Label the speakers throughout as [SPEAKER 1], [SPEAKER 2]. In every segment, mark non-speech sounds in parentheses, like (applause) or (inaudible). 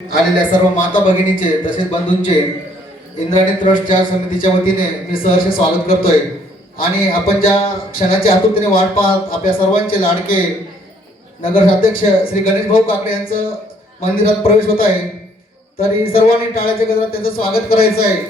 [SPEAKER 1] आलेल्या सर्व माता भगिनीचे तसेच बंधूंचे इंद्राणी ट्रस्टच्या समितीच्या वतीने मी सहर्ष स्वागत करतोय. आणि आपण ज्या क्षणाची आतुरतेने वाट पाहत आपल्या सर्वांचे लाडके नगराध्यक्ष श्री गणेश भाऊ काकडे यांचं मंदिरात प्रवेश होत आहे तरी सर्वांनी टाळ्याच्या गजरात त्यांचं स्वागत करायचं आहे.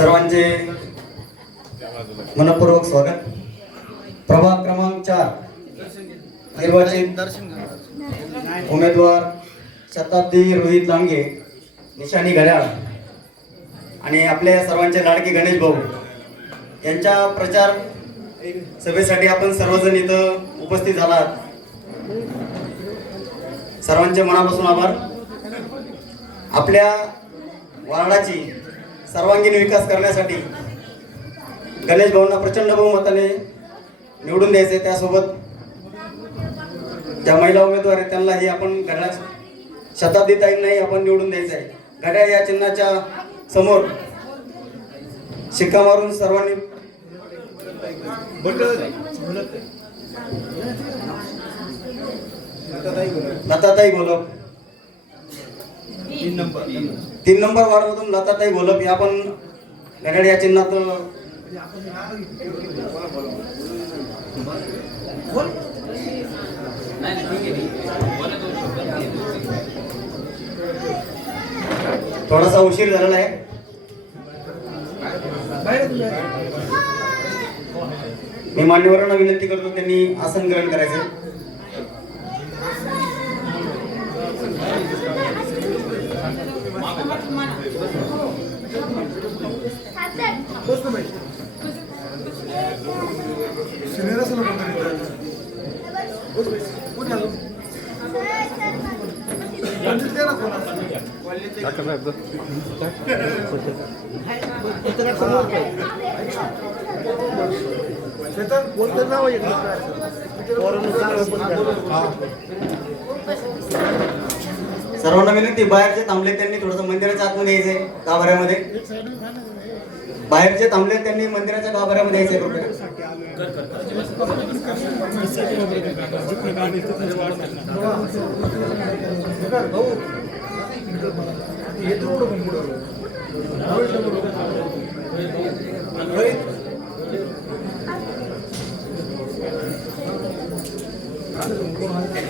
[SPEAKER 2] सर्वांचे मनपूर्वक स्वागत. प्रभाग क्रमांक चार. निर्वाचित उमेदवार शताब्दी रोहित लांगे निशाणी घड्याळ आणि आपल्या सर्वांचे लाडके गणेश भाऊ. यांच्या प्रचार सभेसाठी आपण सर्वजण इथं उपस्थित झालात सर्वांचे मनापासून आभार. आपल्या वार्डाची सर्वांगीण विकास करण्यासाठी गणेश भाऊंना प्रचंड बहुमताने निवडून द्यायचे. त्यासोबत ज्या महिला उमेदवार आहेत त्यांनाही आपण घड्याळ शताब्दी ताईंनाही आपण निवडून द्यायचं आहे. घड्याळ या चिन्हाच्या समोर शिक्का मारून सर्वांनी लताताई गोलप तीन नंबर. वार्डमधून लताताई गोलप या पण घड्याळ या चिन्हात थोडासा उशीर झालेला आहे. मी मान्यवरांना विनंती करतो त्यांनी आसन ग्रहण करायचं. सर्वांना विनंती बाहेरचे थांबले त्यांनी थोडस मंदिराच्या आतमध्ये यायचंय गाभाऱ्यामध्ये. बाहेरचे थांबले त्यांनी मंदिराच्या गाभाऱ्यामध्ये यायचंय कृपया.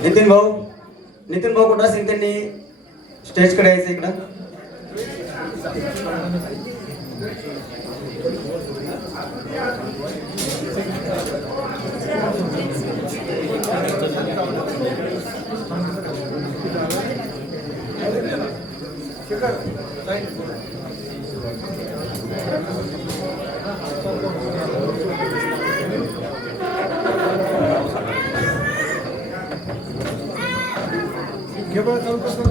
[SPEAKER 2] नितीन भाऊ नितीन भाऊ कुठं असेल त्यांनी? स्टेजकडे यायचं इकडं.
[SPEAKER 3] ¿Qué va a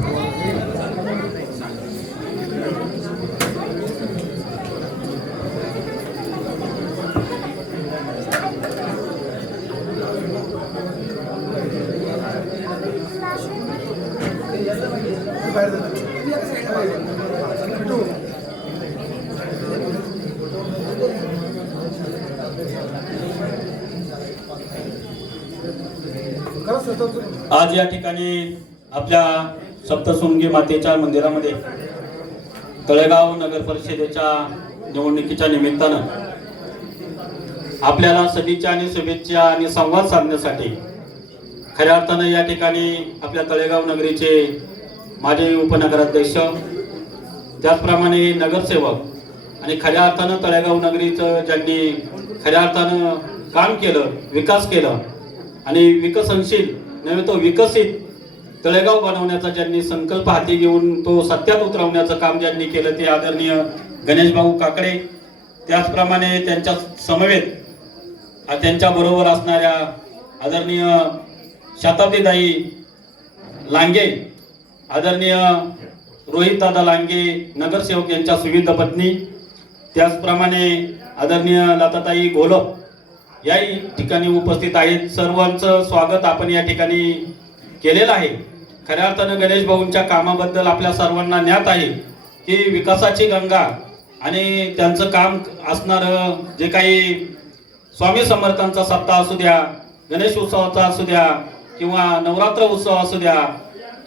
[SPEAKER 3] आज या ठिकाणी आपल्या सप्तशृंगी मातेच्या मंदिरामध्ये तळेगाव नगर परिषदेच्या निवडणुकीच्या निमित्तानं आपल्याला सदिच्छा आणि शुभेच्छा आणि संवाद साधण्यासाठी खऱ्या अर्थानं या ठिकाणी आपल्या तळेगाव नगरीचे माजी उपनगराध्यक्ष त्याचप्रमाणे नगरसेवक आणि खऱ्या अर्थानं तळेगाव नगरीचं ज्यांनी खऱ्या अर्थानं काम केलं विकास केलं आणि विकसनशील नव्हे तो विकसित तळेगाव बनवण्याचा ज्यांनी संकल्प हाती घेऊन तो सत्यात उतरवण्याचं काम ज्यांनी केलं ते आदरणीय गणेशभाऊ काकडे. त्याचप्रमाणे त्यांच्या समवेत त्यांच्या बरोबर असणाऱ्या आदरणीय शताब्दीदाई लांगे आदरणीय रोहितदादा लांगे नगरसेवक यांच्या सुविध पत्नी त्याचप्रमाणे आदरणीय लताताई घोलप याही ठिकाणी उपस्थित आहेत. सर्वांचं स्वागत आपण या ठिकाणी केलेलं आहे. खऱ्या अर्थानं गणेश भाऊंच्या कामाबद्दल आपल्या सर्वांना ज्ञात आहे की विकासाची गंगा आणि त्यांचं काम असणारं जे काही स्वामी समर्थांचा सप्ताह असू द्या गणेश उत्सवाचा असू द्या किंवा नवरात्र उत्सव असू द्या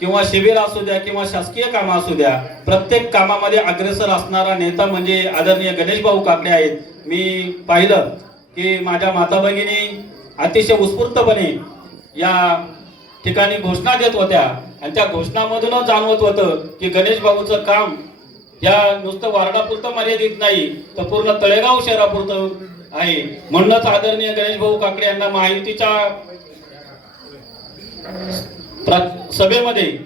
[SPEAKER 3] किंवा शिबिर असू द्या किंवा शासकीय कामं असू द्या प्रत्येक कामामध्ये अग्रेसर असणारा नेता म्हणजे आदरणीय गणेश भाऊ काकडे आहेत. मी पाहिलं की माझ्या माता भगिनी अतिशय उत्स्फूर्तपणे या ठिकाणी घोषणा देत होत्या. आणि त्या घोषणामधूनच जाणवत होतं की गणेश भाऊचं काम या नुसतं वारडापुरतं मर्यादित नाही तर पूर्ण तळेगाव शहरापुरतं आहे. म्हणूनच आदरणीय गणेश भाऊ काकडे यांना महायुतीच्या प्रा- सभेमध्ये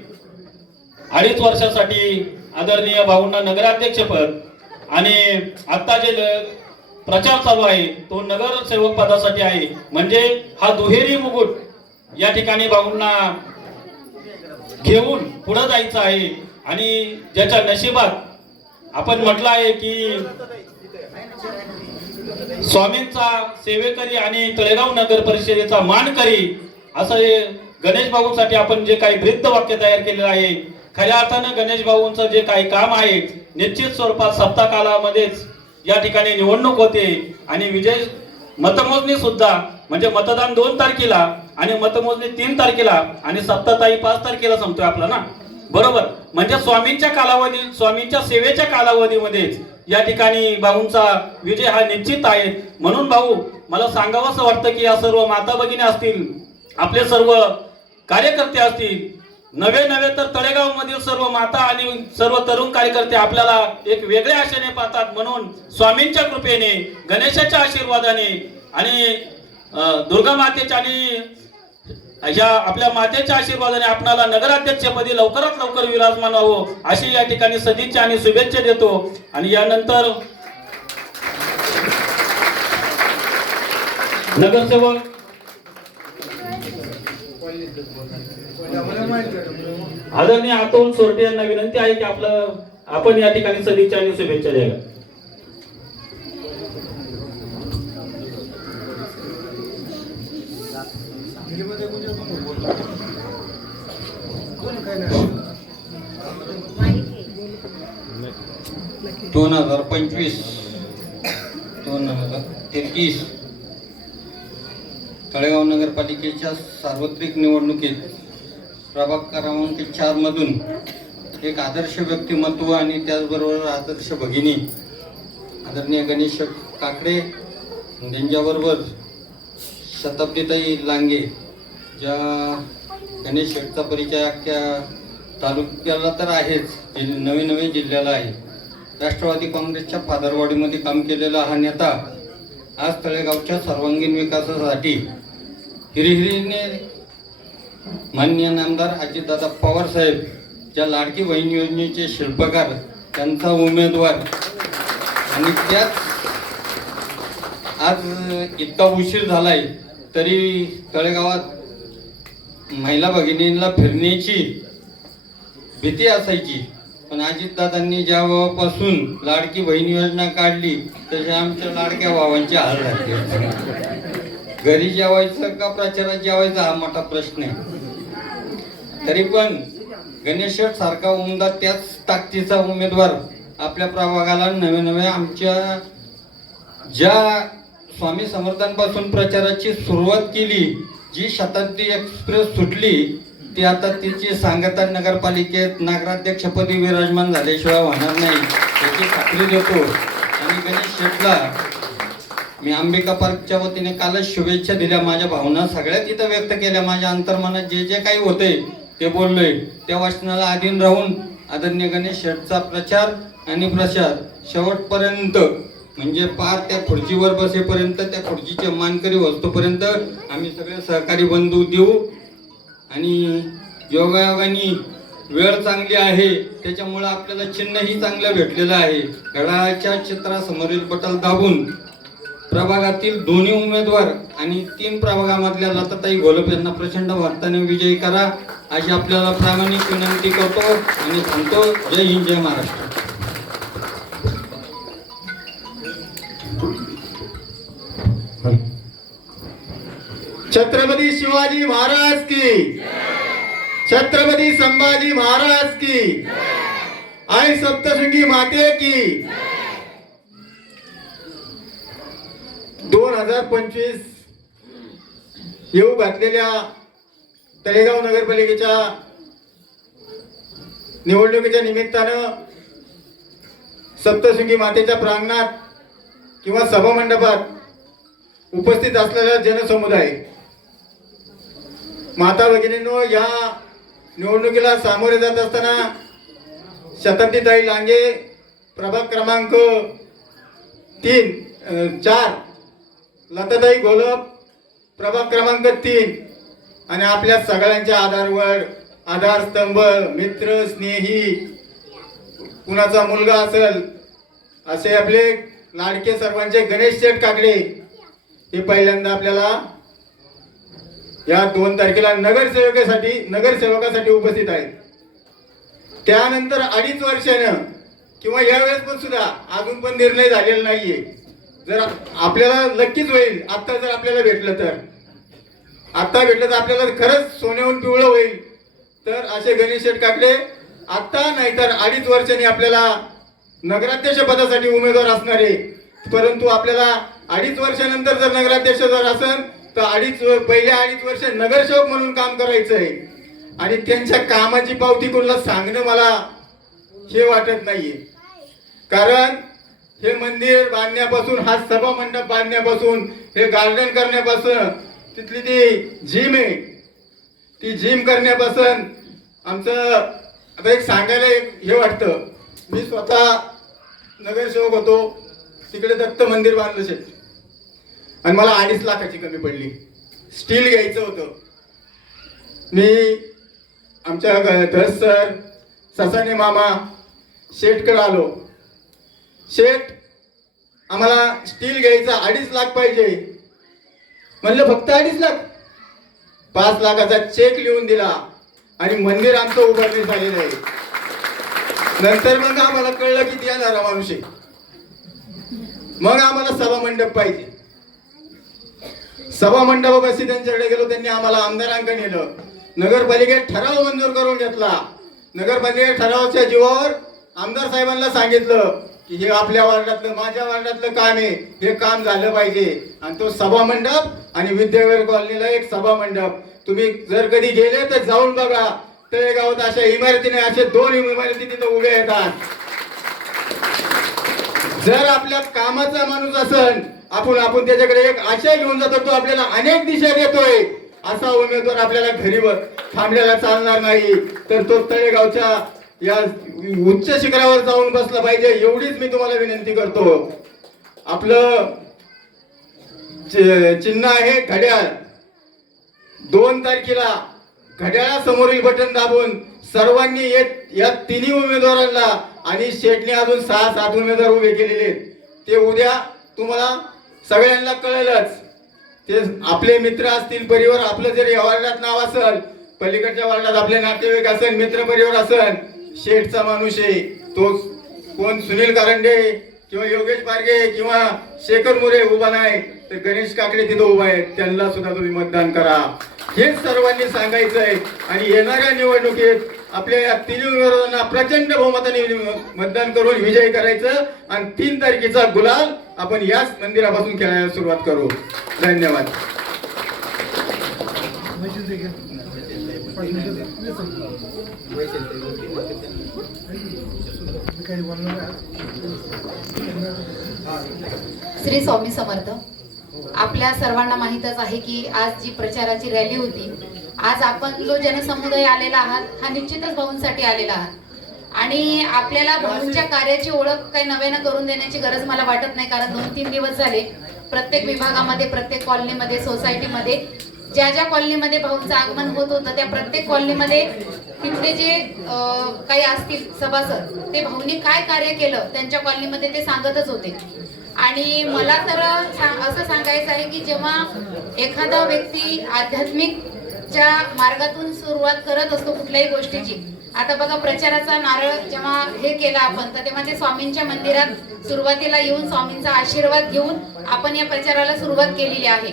[SPEAKER 3] अडीच वर्षासाठी आदरणीय भाऊंना नगराध्यक्षपद आणि आत्ता जे प्रचार चालू आहे. तो नगरसेवक पदासाठी आहे. म्हणजे हा दुहेरी मुकुट या ठिकाणी भाऊंना घेऊन पुढे जायचं आहे. आणि ज्याच्या नशिबात आपण म्हटलं आहे की स्वामींचा सेवेकरी आणि तळेगाव नगर परिषदेचा मानकरी असं हे गणेश भाऊंसाठी आपण जे काही वृद्ध वाक्य तयार केलेलं आहे. खऱ्या अर्थानं गणेश भाऊंचं जे काही काम आहे निश्चित स्वरूपात सप्ताह कालामध्येच या ठिकाणी निवडणूक होते आणि विजय मतमोजणी सुद्धा म्हणजे मतदान दोन तारखेला आणि मतमोजणी तीन तारखेला आणि सप्ताताई पाच तारखेला संपतोय आपला ना? बरोबर? म्हणजे स्वामींच्या कालावधी स्वामींच्या सेवेच्या कालावधीमध्येच या ठिकाणी भाऊंचा विजय हा निश्चित आहे. म्हणून भाऊ मला सांगावं असं वाटतं की या सर्व माता भगिनी असतील आपले सर्व कार्यकर्ते असतील नवे नवे तर तळेगाव मधील सर्व माता आणि सर्व तरुण कार्यकर्ते आपल्याला एक वेगळ्या आशेने पाहतात म्हणून स्वामींच्या कृपेने गणेशाच्या आशीर्वादाने आणि दुर्गा मातेच्या आणि या आपल्या मातेच्या आशीर्वादाने आपणाला नगराध्यक्षपदी लवकरात लवकर विराजमान व्हावं अशी या ठिकाणी सदिच्छा आणि शुभेच्छा देतो. आणि यानंतर नगरसेवक आदरणीय अतुल सोरटे यांना विनंती आहे की आपलं आपण या ठिकाणी सदिच्छा आणि शुभेच्छा द्याव्या
[SPEAKER 4] दोन हजार पंचवीस दोन हजार तेहतीस. तळेगाव नगरपालिकेच्या सार्वत्रिक निवडणुकीत प्रभाग क्रमांक चारमधून एक आदर्श व्यक्तिमत्व आणि त्याचबरोबर आदर्श भगिनी आदरणीय गणेश काकडे त्यांच्याबरोबर शताब्दीताई लांगे ज्या गणेश शेठचा परिचय अख्ख्या तालुक्याला तर आहेच जिल्ह- नवे नवे जिल्ह्याला आहे. राष्ट्रवादी काँग्रेसच्या फादरवाडीमध्ये काम केलेला हा नेता आज तळेगावच्या सर्वांगीण विकासासाठी हिरिहिरीने मान्य नामदार अजितदादा पवार साहेब ज्या लाडकी बहीण योजनेचे शिल्पकार त्यांचा उमेदवार. आणि त्याच आज इतका उशीर झालाय तरी तळेगावात महिला भगिनींना फिरण्याची भीती असायची. पण अजितदादांनी जेव्हापासून लाडकी बहीण योजना काढली तसे आमच्या लाडक्या भावांचे हाल झाले घरी जेवायचं का प्रचारात जेवायचा हा मोठा प्रश्न आहे. तरी पण गणेश सारखा उमदा त्याच ताकदीचा उमेदवार आपल्या प्रभागाला नवे नवे आमच्या ज्या स्वामी समर्थांपासून प्रचाराची सुरुवात केली जी शताब्दी एक्सप्रेस सुटली ती आता तिची सांगता नगरपालिकेत नगराध्यक्षपदी विराजमान झाल्याशिवाय होणार नाही याची खात्री देतो. आणि गणेश शेठला मी अंबिका पार्कच्या वतीने कालच शुभेच्छा दिल्या माझ्या भावना. सगळ्यात तिथं व्यक्त केल्या माझ्या अंतर्मनात जे जे काही होते ते बोललोय. त्या वाचनाला अधीन राहून आदरणीय गणेश शेठचा प्रचार आणि प्रसार शेवटपर्यंत म्हणजे पार त्या खुर्चीवर बसेपर्यंत त्या खुर्चीचे मानकरी वस्तूपर्यंत आम्ही सगळे सहकारी बंधू देऊ आणि योगायोगाने वेळ चांगली आहे त्याच्यामुळं आपल्याला चिन्हही चांगलं भेटलेलं आहे. घड्याळाच्या चित्रासमोरील बटल दाबून प्रभागातील दोन्ही उमेदवार आणि तीन प्रभागामधल्या लताताई घोलप यांना प्रचंड वार्ताने विजयी करा. अशी आपल्याला प्रामाणिक विनंती करतो आणि सांगतो जय हिंद जय महाराष्ट्र.
[SPEAKER 5] छत्रपती शिवाजी महाराज की छत्रपती संभाजी महाराज की आई सप्तशृंगी माते की दोन हजार पंचवीस येऊ घातलेल्या तळेगाव नगरपालिकेच्या निवडणुकीच्या निमित्तानं सप्तशृंगी मातेच्या प्रांगणात किंवा सभामंडपात उपस्थित असलेला जनसमुदाय माता भगिनींनो या निवडणुकीला सामोरे जात असताना शताब्दीताई लांगे प्रभाग क्रमांक तीन चार लताताई घोलप प्रभाग क्रमांक तीन. आणि आपल्या सगळ्यांच्या आधारवर आधारस्तंभ मित्र स्नेही कुणाचा मुलगा असेल असे आपले लाडके सर्वांचे गणेश शेठ काकडे हे पहिल्यांदा आपल्याला या दोन तारखेला नगरसेवकासाठी नगरसेवकासाठी उपस्थित आहेत. त्यानंतर अडीच वर्षानं किंवा यावेळेस पण सुद्धा अजून पण निर्णय झालेला नाहीये. जर आपल्याला नक्कीच होईल आत्ता जर आपल्याला भेटलं तर. आत्ता भेटलं तर आपल्याला खरंच सोन्याहून पिवळं होईल. तर असे गणेश शेठ काकडे नाही नाहीतर अडीच वर्षांनी आपल्याला नगराध्यक्ष पदासाठी उमेदवार असणार आहे. परंतु आपल्याला अडीच वर्षानंतर जर नगराध्यक्ष जर असेल तर अडीच पहिल्या अडीच वर्ष नगरसेवक म्हणून काम करायचं आहे आणि त्यांच्या कामाची पावती कोणाला सांगणं मला हे वाटत नाहीये. कारण हे मंदिर बांधण्यापासून हा सभा मंडप बांधण्यापासून हे गार्डन करण्यापासून तिथली ती जिम आहे. ती जिम करण्यापासून आमचं आता एक सांगायला एक हे वाटतं. मी स्वतः नगरसेवक होतो. तिकडे दत्त मंदिर बांधलं शेत आणि मला अडीच लाखाची कमी पडली. स्टील घ्यायचं होतं. मी आमच्या धस सर ससाने मामा शेठकडे आलो. शेठ आम्हाला स्टील घ्यायचा अडीच लाख पाहिजे. म्हणलं फक्त अडीच लाख? पाच लाखाचा चेक लिहून दिला आणि मंदिर आमचं उभारणी झालेलं आहे. नंतर मग आम्हाला कळलं की येणार माणूस मग आम्हाला सभा मंडप पाहिजे. सभा मंडपापाशी त्यांच्याकडे गेलो त्यांनी आम्हाला आमदारांकडे नेलं. नगरपालिकेत ठराव मंजूर करून घेतला. नगरपालिकेत ठरावाच्या जीवावर आमदार साहेबांना सांगितलं. की हे आपल्या वार्डातलं माझ्या वार्डातलं काम आहे हे काम झालं पाहिजे. आणि तो सभा मंडप आणि विद्याविहार कॉलनीला एक सभा मंडप तुम्ही जर कधी गेले तर जाऊन बघा. तळेगावात अशा इमारतीने असे दोन इमारती तिथं उभ्या येतात. जर आपल्या कामाचा माणूस असन आपण आपण त्याच्याकडे एक आशा घेऊन जातो तो आपल्याला अनेक दिशा देतोय. असा उमेदवार आपल्याला घरी थांबलेला चालणार नाही. तर तो तळेगावच्या या उच्च शिखरावर जाऊन बसलं पाहिजे एवढीच मी तुम्हाला विनंती करतो. आपलं चि- चिन्ह आहे घड्याळ. दोन तारखेला घड्याळासमोरील बटन दाबून सर्वांनी येत या तिन्ही उमेदवारांना आणि शेटने अजून सहा सात उमेदवार उभे केलेले ते उद्या तुम्हाला सगळ्यांना कळेलच. ते आपले मित्र असतील परिवार आपलं जर या वार्डात नाव असेल पलीकडच्या वार्डात आपले नातेवाईक असेल मित्र परिवार असेल शेठचा माणूस आहे. तो कोण सुनील कारंडे किंवा योगेश पारगे किंवा शेखर मुरे उभा नाही तर गणेश काकडे तिथं उभा आहेत त्यांना सुद्धा तुम्ही मतदान करा. हेच सर्वांनी सांगायचं आहे आणि येणाऱ्या निवडणुकीत आपल्या या तिन्ही उमेदवारांना प्रचंड बहुमताने मतदान करून विजयी करायचं. आणि तीन तारखेचा गुलाल आपण याच मंदिरापासून खेळायला सुरुवात करू. धन्यवाद.
[SPEAKER 6] श्री स्वामी समर्थ आपल्या सर्वांना माहीतच आहे की आज जी प्रचाराची रॅली होती आज आपण जो जनसमुदाय आलेला आहात हा निश्चितच भाऊंसाठी आलेला आहात. आणि आपल्याला भाऊंच्या कार्याची ओळख काही नव्यानं करून देण्याची गरज मला वाटत नाही कारण दोन तीन दिवस झाले प्रत्येक विभागामध्ये प्रत्येक कॉलनीमध्ये सोसायटीमध्ये ज्या ज्या कॉलनीमध्ये भाऊंचं आगमन होत होतं त्या प्रत्येक कॉलनीमध्ये तिथले जे काही असतील सभासद ते भाऊंनी काय कार्य केलं त्यांच्या कॉलनीमध्ये ते सांगतच होते. आणि मला तर सांग- असं सांगायचं आहे की जेव्हा एखादा व्यक्ती आध्यात्मिकच्या मार्गातून सुरुवात करत असतो कुठल्याही गोष्टीची आता बघा प्रचाराचा नारळ जेव्हा हे केला आपण तर तेव्हा ते स्वामींच्या मंदिरात सुरुवातीला येऊन स्वामींचा आशीर्वाद घेऊन आपण या प्रचाराला सुरुवात केलेली आहे.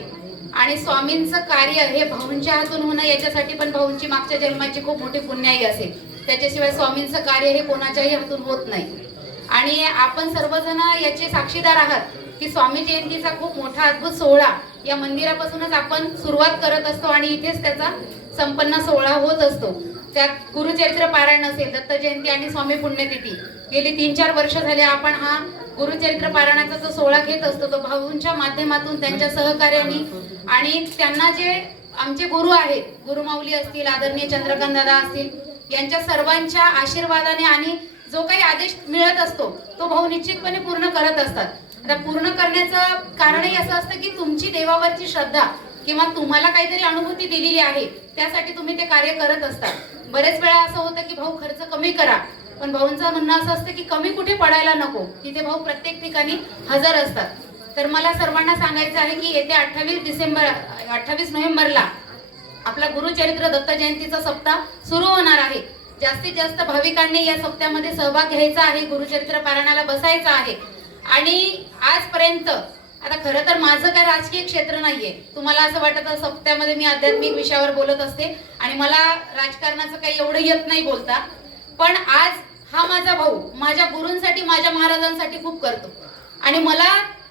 [SPEAKER 6] आणि स्वामींचं कार्य हे भाऊंच्या हातून होणं याच्यासाठी पण भाऊंची मागच्या जन्माची खूप मोठी पुण्याई असेल. त्याच्याशिवाय स्वामींचं कार्य हे कोणाच्याही हातून होत नाही. आणि आपण सर्वजण याचे साक्षीदार आहात की स्वामी जयंतीचा खूप मोठा अद्भुत सोहळा या मंदिरापासूनच आपण सुरुवात करत असतो आणि इथेच त्याचा संपन्न सोहळा होत असतो. त्यात गुरुचरित्र पारायण असेल दत्त जयंती आणि स्वामी पुण्यतिथी. गेली तीन चार वर्ष झाले आपण हा गुरुचरित्र पारायणाचा जो सोहळा घेत असतो तो भाऊंच्या माध्यमातून त्यांच्या सहकार्याने आणि त्यांना जे आमचे गुरु आहेत गुरुमाऊली असतील आदरणीय चंद्रकांत दादा असतील यांच्या सर्वांच्या आशीर्वादाने आणि जो काही आदेश मिळत असतो तो भाऊ निश्चितपणे पूर्ण करत असतात. आता पूर्ण करण्याचं कारणही असं असतं की तुमची देवावरची श्रद्धा किंवा तुम्हाला काहीतरी अनुभूती दिलेली आहे त्यासाठी तुम्ही ते कार्य करत असतात. बरेच वेळा असं होतं की भाऊ खर्च कमी करा पण भाऊंचं म्हणणं असं असतं की कमी कुठे पडायला नको. तिथे भाऊ प्रत्येक ठिकाणी हजर असतात. तर मला सर्वांना सांगायचं आहे की येत्या अठ्ठावीस डिसेंबर अठ्ठावीस नोव्हेंबरला आपला गुरुचरित्र दत्त जयंतीचा सप्ताह सुरू होणार आहे. जास्तीत जास्त भाविकांनी या सप्त्यामध्ये सहभाग घ्यायचा आहे गुरुचरित्र पारायणाला बसायचं आहे. आणि आजपर्यंत आता खरं तर माझं काय राजकीय क्षेत्र नाहीये. तुम्हाला असं वाटत सप्त्यामध्ये मी आध्यात्मिक विषयावर बोलत असते आणि मला राजकारणाचं काही एवढं येत नाही बोलता. पण आज हा माझा भाऊ. माझ्या गुरूंसाठी माझ्या महाराजांसाठी खूप करतो. आणि मला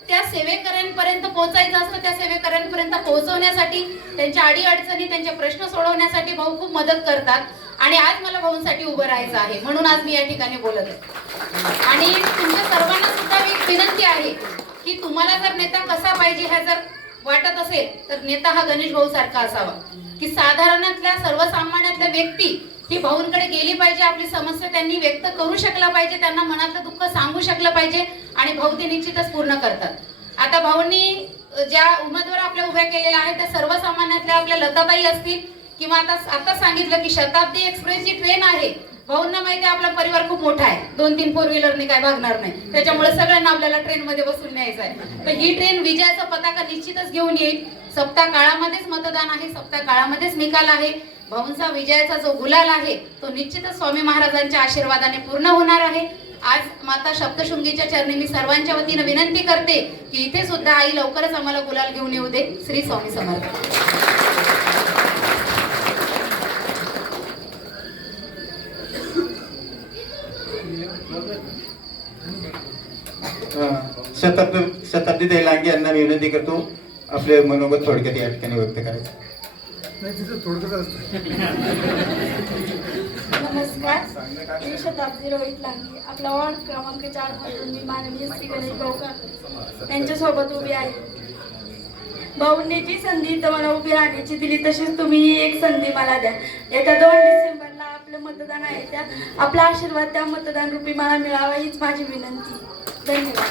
[SPEAKER 6] त्या सेवेकऱ्यांपर्यंत पोहोचायचं असतं त्या सेवेकऱ्यांपर्यंत पोहोचवण्यासाठी त्यांच्या अडीअडचणी त्यांचे प्रश्न सोडवण्यासाठी भाऊ खूप मदत करतात. आणि आज मला भाऊंसाठी उभं राहायचं आहे. म्हणून आज मी या ठिकाणी बोलत आहे. आणि तुमच्या सर्वांना सुद्धा एक विनंती आहे की तुम्हाला जर नेता कसा पाहिजे ह्या जर वाटत असेल तर नेता हा गणेश भाऊ सारखा असावा. की साधारणातल्या सर्वसामान्यातल्या व्यक्ती ती भाऊंकडे गेली पाहिजे आपली समस्या त्यांनी व्यक्त करू शकला पाहिजे त्यांना मनातलं दुःख सांगू शकलं पाहिजे आणि भाऊ ते निश्चितच पूर्ण करतात. आता भाऊंनी ज्या उमेदवार आपल्या उभ्या केलेल्या आहेत त्या सर्वसामान्यातल्या आपल्या लताबाई असतील किंवा आता आता सांगितलं की शताब्दी एक्सप्रेस जी ट्रेन आहे. भाऊंना माहिती आहे आपला परिवार खूप मोठा आहे. दोन तीन फोर व्हीलरने काय भागणार नाही. त्याच्यामुळे सगळ्यांना आपल्याला ट्रेन मध्ये बसून न्यायचं आहे. तर ही ट्रेन विजयाचा पताका निश्चितच घेऊन येईल. सप्ताह काळामध्येच मतदान आहे सप्ताह काळामध्येच निकाल आहे. भाऊंचा विजयाचा जो गुलाल आहे तो निश्चितच स्वामी महाराजांच्या आशीर्वादाने पूर्ण होणार आहे. आज माता सप्तशृंगीच्या चरणी मी सर्वांच्या वतीनं विनंती करते की इथे सुद्धा आई लवकरच आम्हाला गुलाल घेऊन येऊ दे. श्री स्वामी समर्थ.
[SPEAKER 7] शताब्दी शताब्दी देलांगी यांना विनंती करतो आपले मनोगत थोडक्यात या ठिकाणी व्यक्त करायचं.
[SPEAKER 8] नमस्कार. मी शताब्दी रोहित लांगे. आपला वॉर्ड क्रमांक चार मधून मी माननीय श्री गणेश भाऊकर यांच्यासोबत उभी आहे. भाऊंनी जी संधी मला उभी राहण्याची दिली तशीच तुम्ही एक संधी मला द्या. येत्या दोन डिसेंबरला आपलं मतदान आहे. त्या आपला आशीर्वाद त्या मतदान रूपी मला मिळावा हीच माझी विनंती. धन्यवाद.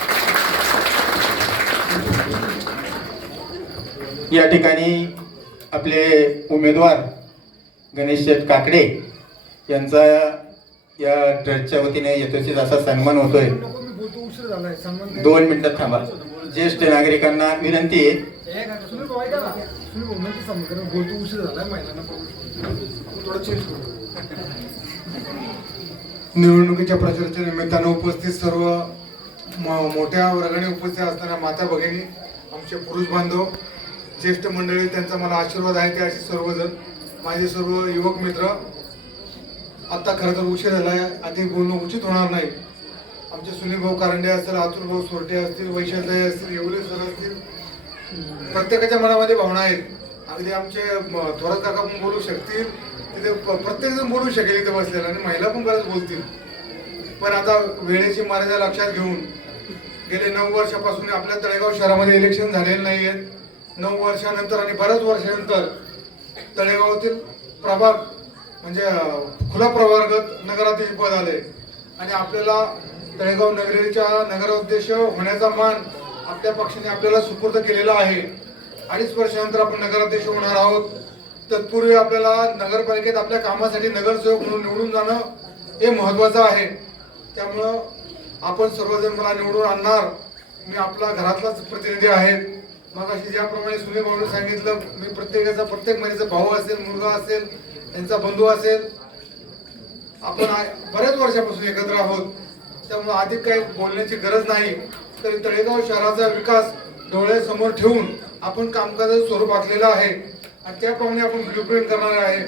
[SPEAKER 7] या ठिकाणी आपले उमेदवार गणेश शेठ काकडे यांचा या ट्रस्टच्या वतीने यथोचित असा सन्मान होतोय. दोन मिनिटात थांबा. ज्येष्ठ नागरिकांना विनंती आहे.
[SPEAKER 9] निवडणुकीच्या प्रचाराच्या निमित्तानं उपस्थित सर्व म- मोठ्या वर्गाने उपस्थित असताना माता भगिनी आमचे पुरुष बांधव ज्येष्ठ मंडळी त्यांचा मला आशीर्वाद आहे ते असे सर्वजण. माझे सर्व युवक मित्र आत्ता खरं तर उशीर झाला आहे अधिक बोलणं उचित होणार नाही. आमचे सुनील भाऊ कारंडे असतील अतुल भाऊ सोरटे असतील वैशालताई असतील येवले सर असतील प्रत्येकाच्या मनामध्ये भावना आहेत. अगदी आमचे थोरात काका पण बोलू शकतील तिथे प्रत्येकजण बोलू शकेल इथे बसलेला आणि महिला पण बऱ्याच बोलतील. पण आता वेळेची मर्यादा लक्षात घेऊन गेले नऊ वर्षापासून आपल्या तळेगाव शहरामध्ये इलेक्शन झालेले नाही आहेत नऊ वर्षानंतर आणि बऱ्याच वर्षानंतर तळेगावातील प्रभाग म्हणजे खुला प्रवर्गत नगराध्यक्ष पद आले आणि आपल्याला तळेगाव नगरीच्या नगराध्यक्ष होण्याचा मान आपल्या पक्षाने आपल्याला सुपूर्द केलेला आहे. अडीच वर्षानंतर आपण नगराध्यक्ष होणार आहोत. तत्पूर्वी आपल्याला नगरपालिकेत आपल्या कामासाठी नगरसेवक म्हणून निवडून जाणं हे महत्वाचं आहे. त्यामुळं आपण सर्वजण मला निवडून आणणार. मी आपला घरातलाच प्रतिनिधी आहे. मग अशी ज्याप्रमाणे सुनील भाऊने सांगितलं मी प्रत्येकाचा प्रत्येक महिन्याचा भाऊ असेल मुलगा असेल यांचा बंधू असेल आपण बऱ्याच वर्षापासून एकत्र आहोत. त्यामुळे अधिक काही बोलण्याची गरज नाही. तरी तळेगाव शहराचा विकास डोळ्यासमोर ठेवून आपण कामकाजाचं स्वरूप आखलेलं आहे. आणि त्याप्रमाणे आपण ब्ल्यूप्रिंट करणार आहे.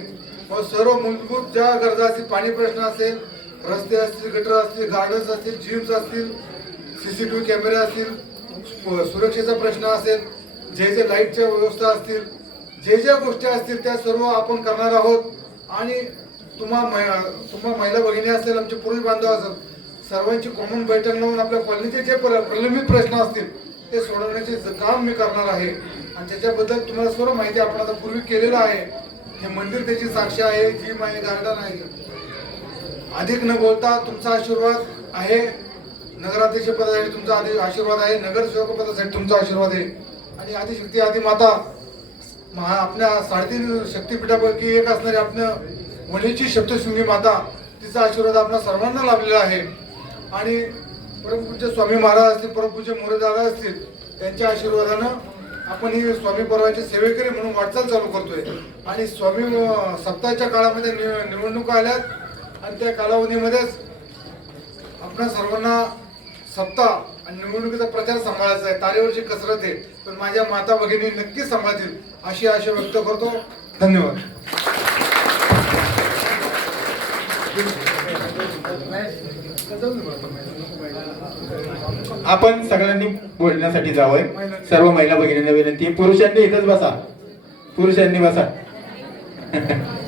[SPEAKER 9] व सर्व मूलभूत ज्या गरजा असतील पाणी प्रश्न असेल रस्ते असतील गटर असतील गार्डन्स असतील जिम्स असतील सी सी टी व्ही कॅमेरे असतील सुरक्षेचा प्रश्न असेल जे जे लाईटच्या व्यवस्था असतील जे ज्या गोष्टी असतील त्या सर्व आपण करणार आहोत. आणि तुम्हा मै- तुम्हा महिला भगिनी असेल आमचे पुरुष बांधव असेल सर्वांची कॉमन बैठक लावून आपल्या कॉलनीचे जे प्र- प्रलंबित प्रश्न असतील ते सोडवण्याचे काम मी करणार आहे. आणि त्याच्याबद्दल तुम्हाला सर्व माहिती आपण आता पूर्वी केलेलं आहे. हे मंदिर त्याची साक्षी आहे जिम आहे गार्डन आहे. अधिक न बोलता तुमचा आशीर्वाद आहे. नगराध्यक्ष पदासाठी तुमचा आधी आशीर्वाद आहे. नगरसेवक पदासाठी तुमचा आशीर्वाद आहे. आणि आदिशक्ती आदिमाता महा आपल्या साडेतीन शक्तीपीठापैकी एक असणारी आपल्या वणीची सप्तशृंगी माता तिचा आशीर्वाद आपल्या सर्वांना लाभलेला आहे. आणि परमपूज्य स्वामी महाराज असतील परमपूज्य मोरेदादा असतील त्यांच्या आशीर्वादानं आपण ही स्वामी पर्वाची सेवेकरी म्हणून वाटचाल चालू करतोय. आणि स्वामी सप्ताहाच्या काळामध्ये नि- निवडणुका आल्यात. आणि त्या कालावधीमध्येच आपल्या सर्वांना सप्ताह आणि निवडणुकीचा प्रचार सांभाळायचा आहे. तारेवरची कसरत आहे. पण माझ्या माता भगिनी नक्कीच सांभाळतील अशी आशा व्यक्त करतो. धन्यवाद.
[SPEAKER 7] आपण सगळ्यांनी बोलण्यासाठी जावंय सर्व महिला भगिनींना विनंती पुरुषांनी इथंच बसा. पुरुषांनी बसा. (laughs)